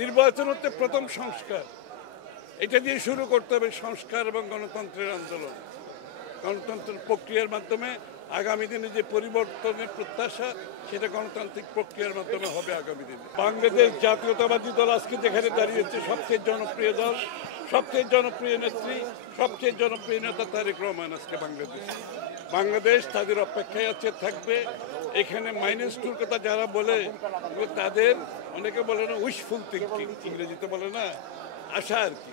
নির্বাচন হচ্ছে প্রথম সংস্কার। এটা দিয়ে শুরু করতে হবে সংস্কার এবং গণতন্ত্রের আন্দোলন। গণতন্ত্রের প্রক্রিয়ার মাধ্যমে আগামী দিনে যে পরিবর্তনের প্রত্যাশা, সেটা গণতান্ত্রিক প্রক্রিয়ার মাধ্যমে হবে আগামী দিনে। বাংলাদেশ জাতীয়তাবাদী দল আজকে যেখানে দাঁড়িয়েছে, সবচেয়ে জনপ্রিয় দল, সবচেয়ে জনপ্রিয় নেত্রী, সবচেয়ে জনপ্রিয় নেতা তারেক রহমান আজকে বাংলাদেশ তাদের অপেক্ষায় আছে, থাকবে। এখানে -2 কথা যারা বলে, তাদের অনেকে বলে না উইশফুল থিঙ্কিং, ইংরেজিতে বলে না, আশা আর কি।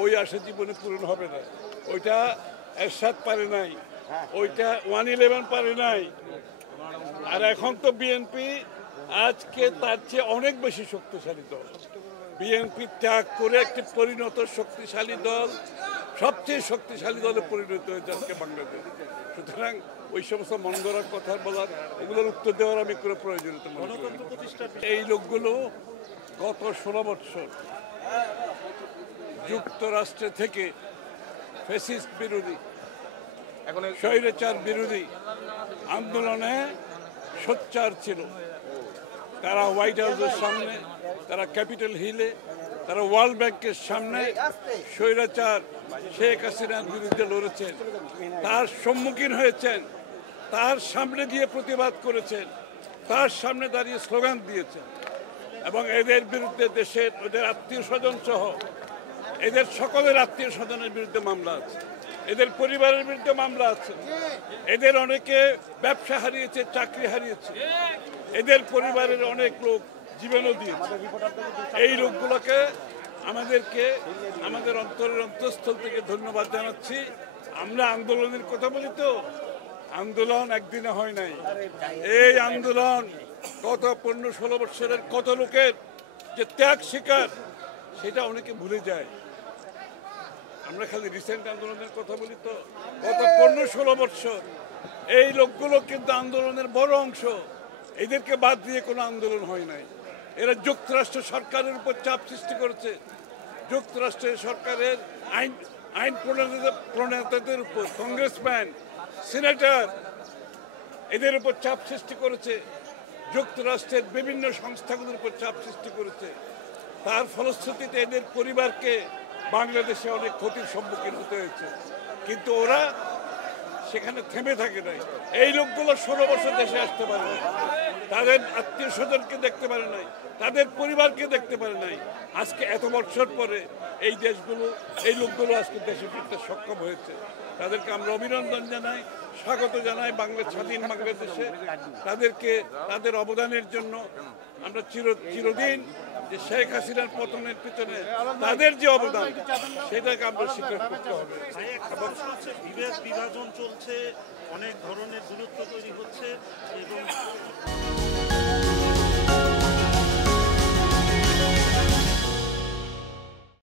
ওই আশা জীবনে পূরণ হবে না। ওইটা এরশাদ পারে নাই, ওইটা 111 পারে নাই। আর এখন তো বিএনপি আজকে তার চেয়ে অনেক বেশি শক্তিশালী দল। বিএনপি ত্যাগ করে একটি পরিণত শক্তিশালী দল, সবচেয়ে শক্তিশালী দলে পরিণত হয়েছে আজকে বাংলাদেশ। সুতরাং ওই সমস্ত মন গড়ার কথা বলার, এগুলোর উত্তর দেওয়ার আমি কোনো প্রয়োজনীয়তা মনে করি না। এই লোকগুলো গত 16 বছর যুক্তরাষ্ট্র থেকে ফ্যাসিস্ট বিরোধী, স্বৈরাচার বিরোধী আন্দোলনে সোচ্চার ছিল। তারা হোয়াইট হাউসের সামনে, তারা ক্যাপিটাল হিলে, তারা ওয়ার্ল্ড ব্যাংকের সামনে স্বৈরাচার শেখ হাসিনার বিরুদ্ধে লড়েছেন, তার সম্মুখীন হয়েছেন, তার সামনে গিয়ে প্রতিবাদ করেছেন, তার সামনে দাঁড়িয়ে স্লোগান দিয়েছেন। এবং এদের বিরুদ্ধে দেশের ওদের আত্মীয় স্বজন সহ এদের সকলের আত্মীয় স্বজনের বিরুদ্ধে মামলা আছে, এদের পরিবারের বিরুদ্ধে মামলা আছে। এদের অনেকে ব্যবসা হারিয়েছে, চাকরি হারিয়েছে, এদের পরিবারের অনেক লোক জীবনও দিয়েছে। এই লোকগুলোকে আমাদেরকে আমাদের অন্তরের অন্তঃস্থল থেকে ধন্যবাদ জানাচ্ছি। আমরা আন্দোলনের কথা বলি তো, আন্দোলন একদিনে হয় নাই। এই আন্দোলন কত 15-16 বছরের কত লোকের যে ত্যাগ শিকার, সেটা অনেকে ভুলে যায়। আমরা খালি রিসেন্ট আন্দোলনের কথা বলি তো, গত 15-16 বছর এই লোকগুলো কিন্তু আন্দোলনের বড় অংশ। এদেরকে বাদ দিয়ে কোনো আন্দোলন হয় নাই। এরা যুক্তরাষ্ট্র সরকারের উপর চাপ সৃষ্টি করেছে, যুক্তরাষ্ট্রের সরকারের আইন প্রণেতাদের উপর, কংগ্রেসম্যান, সিনেটর, এদের উপর চাপ সৃষ্টি করেছে, যুক্তরাষ্ট্রের বিভিন্ন সংস্থাগুলোর উপর চাপ সৃষ্টি করেছে। তার ফলশ্রুতিতে এদের পরিবারকে বাংলাদেশে অনেক ক্ষতির সম্মুখীন হতে হয়েছে। কিন্তু ওরা সেখানে থেমে থাকে নাই। এই লোকগুলো 16 বছর দেশে আসতে পারে নাই, তাদের আত্মীয় স্বজনকে দেখতে পারে নাই, তাদের পরিবারকে দেখতে পারে নাই। আজকে এত বছর পরে এই লোকগুলো আজকে দেশে ফিরতে সক্ষম হয়েছে। তাদেরকে আমরা অভিনন্দন জানাই, স্বাগত জানাই স্বাধীন বাংলাদেশে। তাদেরকে তাদের অবদানের জন্য আমরা চিরদিন যে শেখ হাসিনার পতনের পিছনে তাদের যে অবদান, সেটাকে আমরা স্বীকার করতে হবে। বিভাজন চলছে, অনেক ধরনের দূরত্ব তৈরি হচ্ছে এবং